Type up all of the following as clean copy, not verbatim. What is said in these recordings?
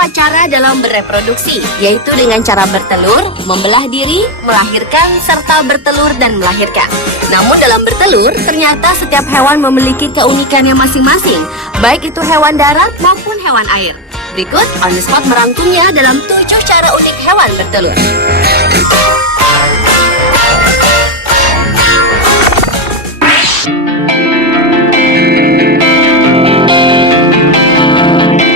beberapa cara dalam bereproduksi, yaitu dengan cara bertelur, membelah diri, melahirkan, serta bertelur dan melahirkan. Namun dalam bertelur, ternyata setiap hewan memiliki keunikannya masing-masing, baik itu hewan darat maupun hewan air. Berikut On The Spot merangkumnya dalam 7 cara unik hewan bertelur.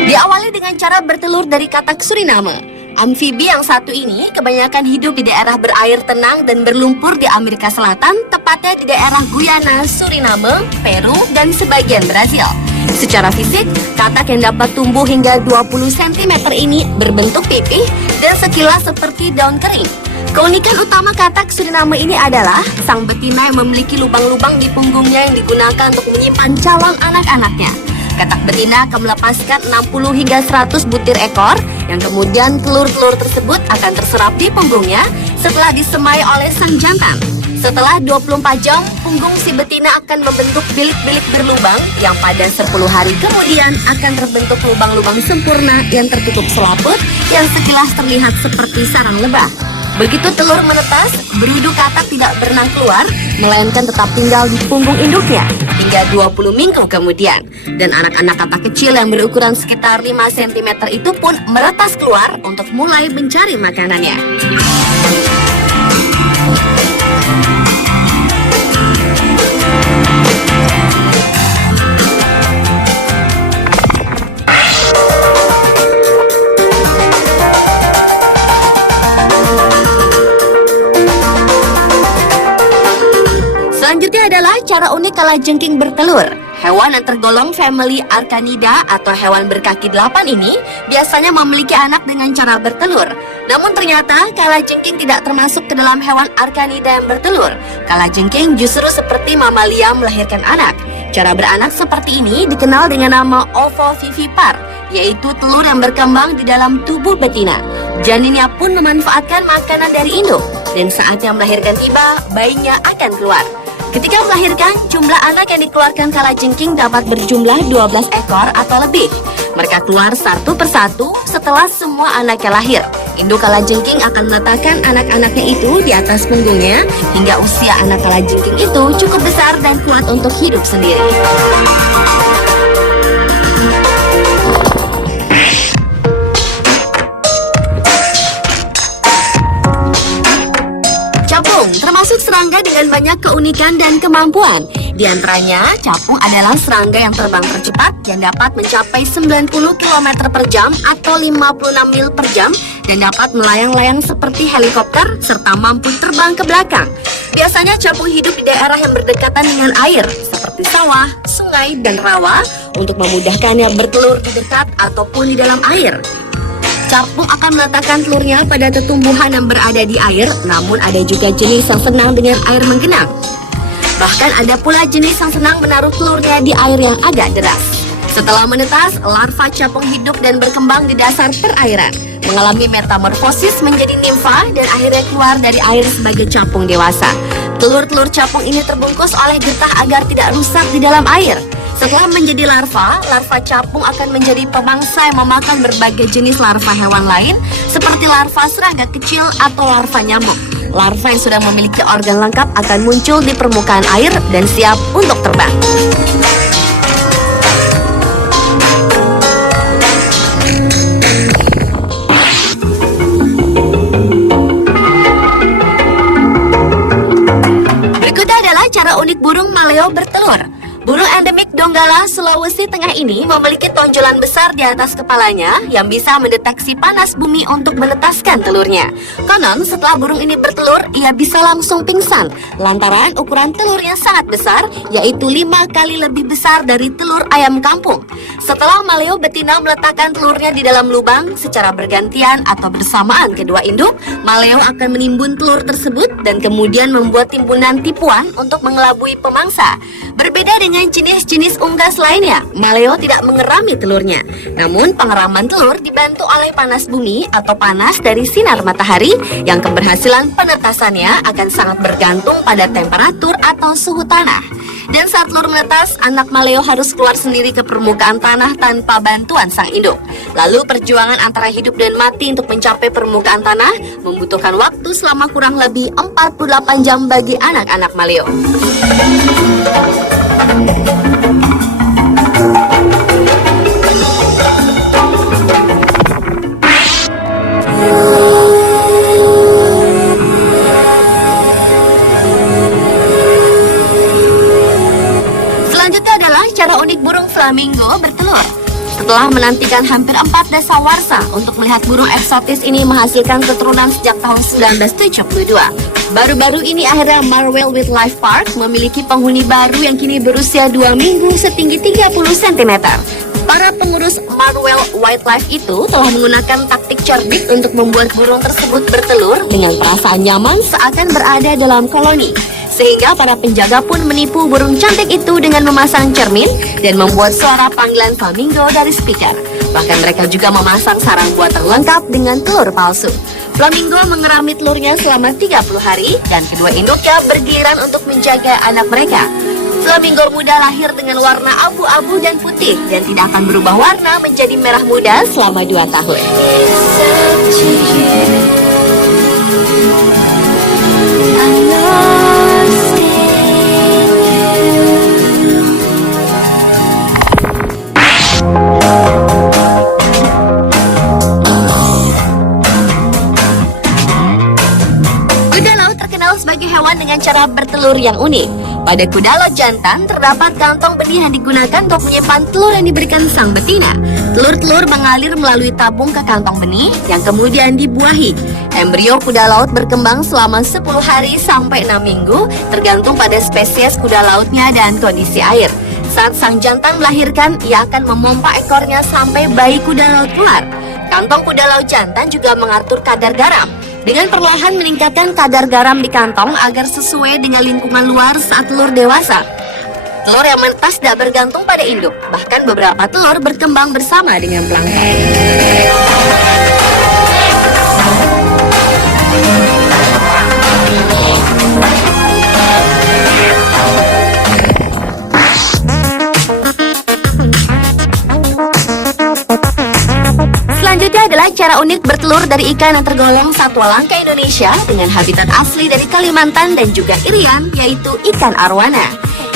Diawali dengan cara bertelur dari katak Suriname. Amfibi yang satu ini kebanyakan hidup di daerah berair tenang dan berlumpur di Amerika Selatan, tepatnya di daerah Guyana, Suriname, Peru, dan sebagian Brazil. Secara fisik, katak yang dapat tumbuh hingga 20 cm ini berbentuk pipih dan sekilas seperti daun kering. Keunikan utama katak Suriname ini adalah sang betina yang memiliki lubang-lubang di punggungnya yang digunakan untuk menyimpan calon anak-anaknya. Katak betina akan melepaskan 60 hingga 100 butir ekor yang kemudian telur-telur tersebut akan terserap di punggungnya setelah disemai oleh sang jantan. Setelah 24 jam, punggung si betina akan membentuk bilik-bilik berlubang yang pada 10 hari kemudian akan terbentuk lubang-lubang sempurna yang tertutup selaput yang sekilas terlihat seperti sarang lebah. Begitu telur menetas, berudu katak tidak berenang keluar, melainkan tetap tinggal di punggung induknya hingga 20 minggu kemudian. Dan anak-anak katak kecil yang berukuran sekitar 5 cm itu pun meretas keluar untuk mulai mencari makanannya. Selanjutnya adalah cara unik kalajengking bertelur. Hewan yang tergolong family Arcanida atau hewan berkaki 8 ini biasanya memiliki anak dengan cara bertelur. Namun ternyata kalajengking tidak termasuk ke dalam hewan Arcanida yang bertelur. Kalajengking justru seperti mamalia melahirkan anak. Cara beranak seperti ini dikenal dengan nama ovovivipar, yaitu telur yang berkembang di dalam tubuh betina. Janinnya pun memanfaatkan makanan dari induk, dan saatnya melahirkan tiba, bayinya akan keluar. Ketika melahirkan, jumlah anak yang dikeluarkan kalajengking dapat berjumlah 12 ekor atau lebih. Mereka keluar satu persatu setelah semua anaknya lahir. Induk kalajengking akan meletakkan anak-anaknya itu di atas punggungnya hingga usia anak kalajengking itu cukup besar dan kuat untuk hidup sendiri. Capung termasuk serangga dengan banyak keunikan dan kemampuan. Di antaranya, capung adalah serangga yang terbang tercepat yang dapat mencapai 90 km per jam atau 56 mil per jam dan dapat melayang-layang seperti helikopter serta mampu terbang ke belakang. Biasanya capung hidup di daerah yang berdekatan dengan air seperti sawah, sungai, dan rawa untuk memudahkannya bertelur di dekat ataupun di dalam air. Capung akan meletakkan telurnya pada tumbuhan yang berada di air, namun ada juga jenis yang senang dengan air menggenang. Bahkan ada pula jenis yang senang menaruh telurnya di air yang agak deras. Setelah menetas, larva capung hidup dan berkembang di dasar perairan, mengalami metamorfosis menjadi nimfa dan akhirnya keluar dari air sebagai capung dewasa. Telur-telur capung ini terbungkus oleh getah agar tidak rusak di dalam air. Setelah menjadi larva, larva capung akan menjadi pemangsa yang memakan berbagai jenis larva hewan lain seperti larva serangga kecil atau larva nyamuk. Larva yang sudah memiliki organ lengkap akan muncul di permukaan air dan siap untuk terbang. Berikutnya adalah cara unik burung maleo bertelur. Burung endemik Donggala, Sulawesi Tengah ini memiliki tonjolan besar di atas kepalanya yang bisa mendeteksi panas bumi untuk menetaskan telurnya. Konon, setelah burung ini bertelur, ia bisa langsung pingsan lantaran ukuran telurnya sangat besar, yaitu 5 kali lebih besar dari telur ayam kampung. Setelah maleo betina meletakkan telurnya di dalam lubang secara bergantian atau bersamaan kedua induk, maleo akan menimbun telur tersebut dan kemudian membuat timbunan tipuan untuk mengelabui pemangsa. Berbeda dengan jenis-jenis unggas lainnya, maleo tidak mengerami telurnya. Namun pengeraman telur dibantu oleh panas bumi atau panas dari sinar matahari yang keberhasilan penetasannya akan sangat bergantung pada temperatur atau suhu tanah. Dan saat telur menetas, anak maleo harus keluar sendiri ke permukaan tanah tanpa bantuan sang induk. Lalu perjuangan antara hidup dan mati untuk mencapai permukaan tanah membutuhkan waktu selama kurang lebih 48 jam bagi anak-anak maleo. Selanjutnya adalah cara unik burung flamingo bertelur. Setelah menantikan hampir 4 dasawarsa untuk melihat burung eksotis ini menghasilkan keturunan sejak tahun 1972. Baru-baru ini akhirnya Marwell Wildlife Park memiliki penghuni baru yang kini berusia 2 minggu setinggi 30 cm. Para pengurus Marwell Wildlife itu telah menggunakan taktik cerdik untuk membuat burung tersebut bertelur dengan perasaan nyaman seakan berada dalam koloni. Sehingga para penjaga pun menipu burung cantik itu dengan memasang cermin dan membuat suara panggilan flamingo dari speaker. Bahkan mereka juga memasang sarang buatan lengkap dengan telur palsu. Flamingo mengerami telurnya selama 30 hari dan kedua induknya bergiliran untuk menjaga anak mereka. Flamingo muda lahir dengan warna abu-abu dan putih dan tidak akan berubah warna menjadi merah muda selama 2 tahun. Kuda laut terkenal sebagai hewan dengan cara bertelur yang unik. Pada kuda laut jantan terdapat kantong benih yang digunakan untuk menyimpan telur yang diberikan sang betina. Telur-telur mengalir melalui tabung ke kantong benih yang kemudian dibuahi. Embrio kuda laut berkembang selama 10 hari sampai 6 minggu tergantung pada spesies kuda lautnya dan kondisi air. Saat sang jantan melahirkan, ia akan memompa ekornya sampai bayi kuda laut keluar. Kantong kuda laut jantan juga mengatur kadar garam. Dengan perlahan meningkatkan kadar garam di kantong agar sesuai dengan lingkungan luar saat telur dewasa. Telur yang menetas tidak bergantung pada induk, bahkan beberapa telur berkembang bersama dengan plankton. Selanjutnya adalah cara unik bertelur dari ikan yang tergolong satwa langka Indonesia dengan habitat asli dari Kalimantan dan juga Irian, yaitu ikan arwana.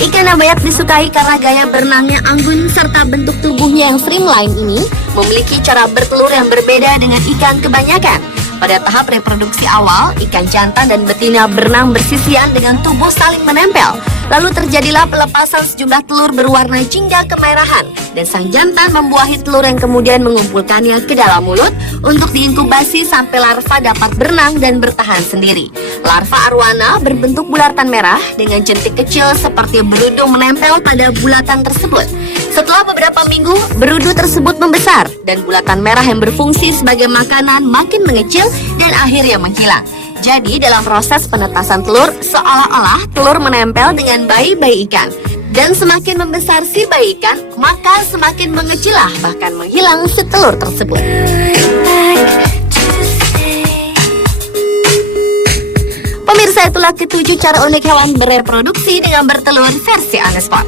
Ikan yang banyak disukai karena gaya berenangnya anggun serta bentuk tubuhnya yang streamline ini memiliki cara bertelur yang berbeda dengan ikan kebanyakan. Pada tahap reproduksi awal, ikan jantan dan betina berenang bersisian dengan tubuh saling menempel. Lalu terjadilah pelepasan sejumlah telur berwarna jingga kemerahan dan sang jantan membuahi telur yang kemudian mengumpulkannya ke dalam mulut untuk diinkubasi sampai larva dapat berenang dan bertahan sendiri. Larva arwana berbentuk bulatan merah dengan jentik kecil seperti berudu menempel pada bulatan tersebut. Setelah beberapa minggu, berudu tersebut membesar dan bulatan merah yang berfungsi sebagai makanan makin mengecil dan akhirnya menghilang. Jadi dalam proses penetasan telur, seolah-olah telur menempel dengan bayi-bayi ikan. Dan semakin membesar si bayi ikan, maka semakin mengecillah bahkan menghilang si telur tersebut. Pemirsa, itulah ketujuh cara unik hewan bereproduksi dengan bertelur versi on the spot.